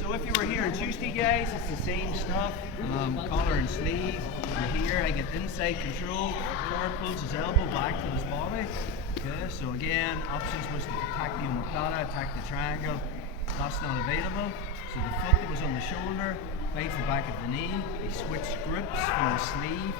So if you were here on Tuesday, guys, it's the same stuff. Collar and sleeve. You're here, I get inside control. Car pulls his elbow back to his body. Okay, so again, options was to attack the omoplata, attack the triangle. That's not available. So the foot that was on the shoulder bites the back of the knee. I switch grips from the sleeve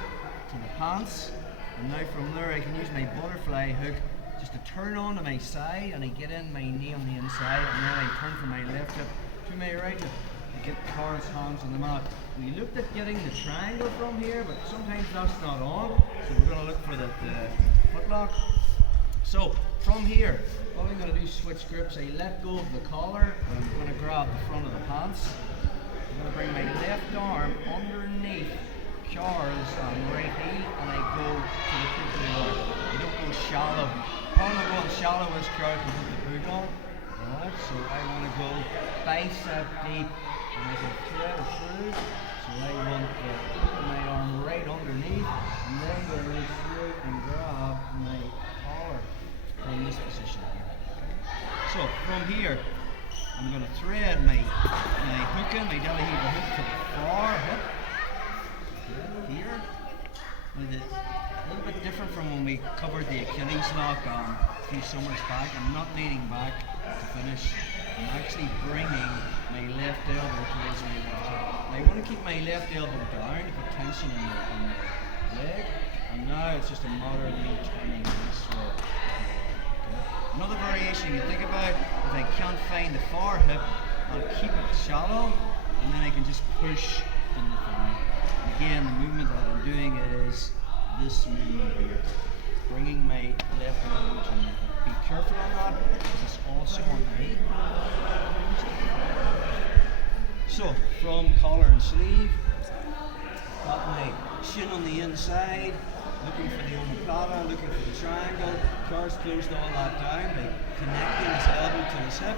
to the pants. And now from there I can use my butterfly hook just to turn on to my side, and I get in my knee on the inside, and then I turn from my left hip to my right hip to get Carl's hands on the mat. We looked at getting the triangle from here, but sometimes that's not on, so we're going to look for the foot lock. So from here, all I'm going to do is switch grips. I let go of the collar, and I'm going to grab the front of the pants. I'm going to bring my left arm underneath Charles right knee, and I go to the crook of the arm. I don't go shallow. All I'm going shallow is Charles can put the boot on. Alright, so I want to go bicep deep, and I can thread it through. So I want to put my arm right underneath, and then go right through and grab my collar from this position here. So from here, I'm going to thread my hook in, my deleheater hook to the far hip. Here, with it a little bit different from when we covered the Achilles lock a few summers back. I'm not leaning back to finish. I'm actually bringing my left elbow towards my left hip. I want to keep my left elbow down to put tension on the leg, and now it's just a moderately turning this way. Okay. Another variation you think about, if I can't find the far hip, I'll keep it shallow, and then I can just push in the thigh. Again, the movement that I'm doing is this movement here, bringing my left elbow to my hip. Be careful on that, because it's also on the knee. So, from collar and sleeve, got my shin on the inside, looking for the omoplata, looking for the triangle. Car's closed all that down by connecting his elbow to his hip.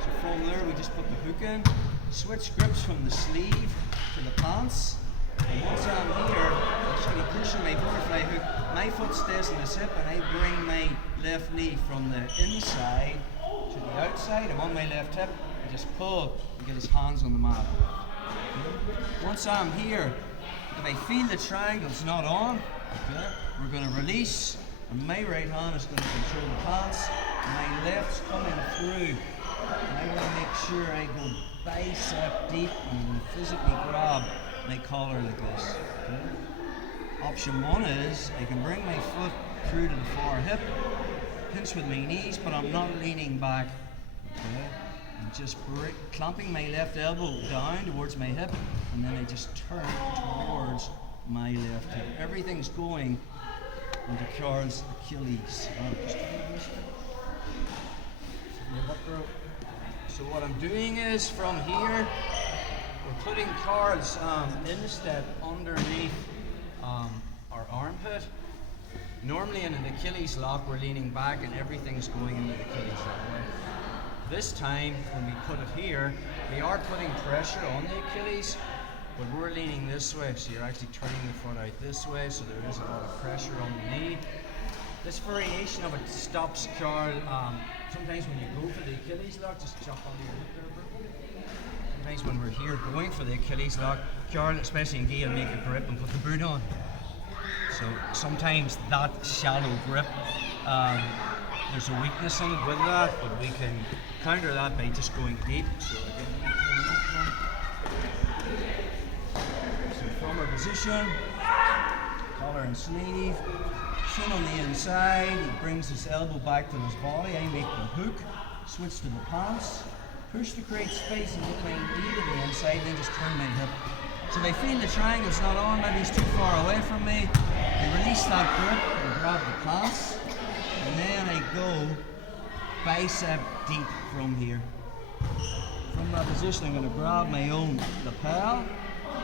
So from there, we just put the hook in, switch grips from the sleeve to the pants. And once I'm here, I'm just going to push on my butterfly hook. My foot stays on his hip, and I bring my left knee from the inside to the outside. I'm on my left hip, and just pull and get his hands on the mat. Once I'm here, if I feel the triangle's not on, okay, we're going to release, and my right hand is going to control the pants, and my left's coming through. And I want to make sure I go bicep deep and physically grab my collar like this. Okay. Option one is I can bring my foot through to the far hip, pinch with my knees, but I'm not leaning back. Okay. I'm just clamping my left elbow down towards my hip, and then I just turn towards my left hip. Everything's going into Carl's Achilles. So what I'm doing is from here, we're putting Carl's instep underneath our armpit. Normally in an Achilles lock, we're leaning back and everything's going into the Achilles that way. This time, when we put it here, we are putting pressure on the Achilles, but we're leaning this way, so you're actually turning the foot out this way, so there is a lot of pressure on the knee. This variation of it stops Carl. Sometimes when you go for the Achilles lock, just jump onto your hip there. Sometimes when we're here going for the Achilles lock, Carl, especially in gi, will make a grip and put the boot on. So sometimes that shallow grip, there's a weakness in it with that, but we can counter that by just going deep. So again, from our position, collar and sleeve, shin on the inside, he brings his elbow back to his body, I make the hook, switch to the pants, push to create space and get my knee to the inside, then just turn my hip. So if I feel the triangle's not on, maybe it's too far away from me, I release that grip and grab the pants, and then I go bicep deep from here. From that position, I'm going to grab my own lapel.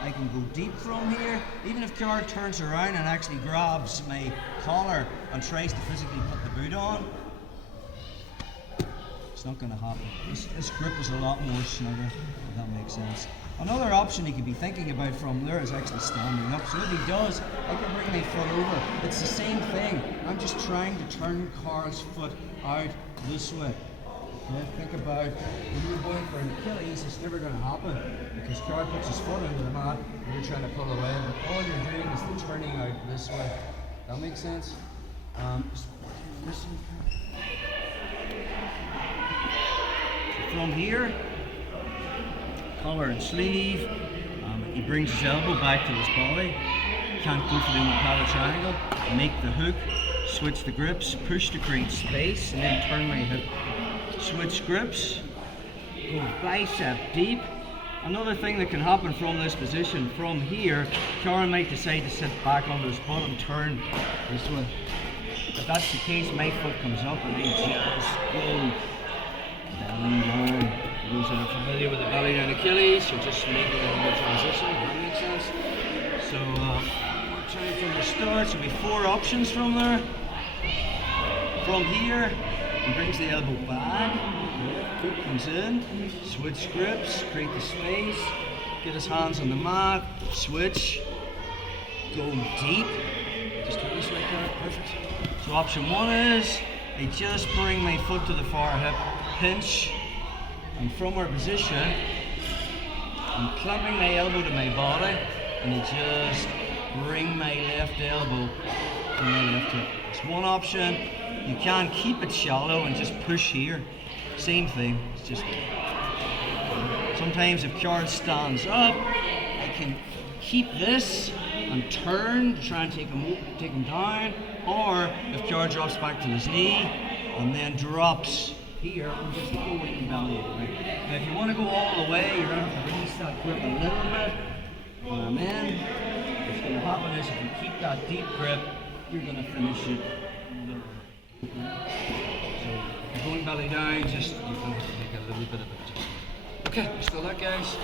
I can go deep from here. Even if Carl turns around and actually grabs my collar and tries to physically put the boot on, it's not going to happen. This grip is a lot more snugger, if that makes sense. Another option he could be thinking about from there is actually standing up. So if he does, I can bring my foot over. It's the same thing. I'm just trying to turn Carl's foot out this way. Yeah, think about when you're going for an Achilles, it's never going to happen because Carl puts his foot into the mat and you're trying to pull away, but all you're doing is the turning out this way. That makes sense? From here, collar and sleeve, he brings his elbow back to his body. Can't go for the omoplata triangle. Make the hook, switch the grips, push to create space, and then turn my hip. Switch grips, go bicep deep. Another thing that can happen from this position, from here, Karen might decide to sit back onto his butt and turn this way. If that's the case, my foot comes up and then just go belly down. For those that are familiar with the belly down Achilles, you're just making a little transition. That makes sense. So we're trying from the start. So we have 4 options from there. From here, he brings the elbow back. Foot comes in. Switch grips. Create the space. Get his hands on the mat. Switch. Go deep. Just do this like that. Perfect. So option 1 is I just bring my foot to the far hip, pinch, and from our position, I'm clamping my elbow to my body, and I just bring my left elbow to my left hip. It's one option. You can keep it shallow and just push here. Same thing. It's just sometimes if Kjord stands up, I can keep this and turn to try and take him down, or if Kjord drops back to his knee and then drops here, I'm just going belly. Right? Now if you want to go all the way, you're going to have to release that grip a little bit. When I'm in, what's going to happen is if you keep that deep grip, you're going to finish it there. So if you're going belly down, just you're going to have to make a little bit of adjustment. Okay, let's go that guys.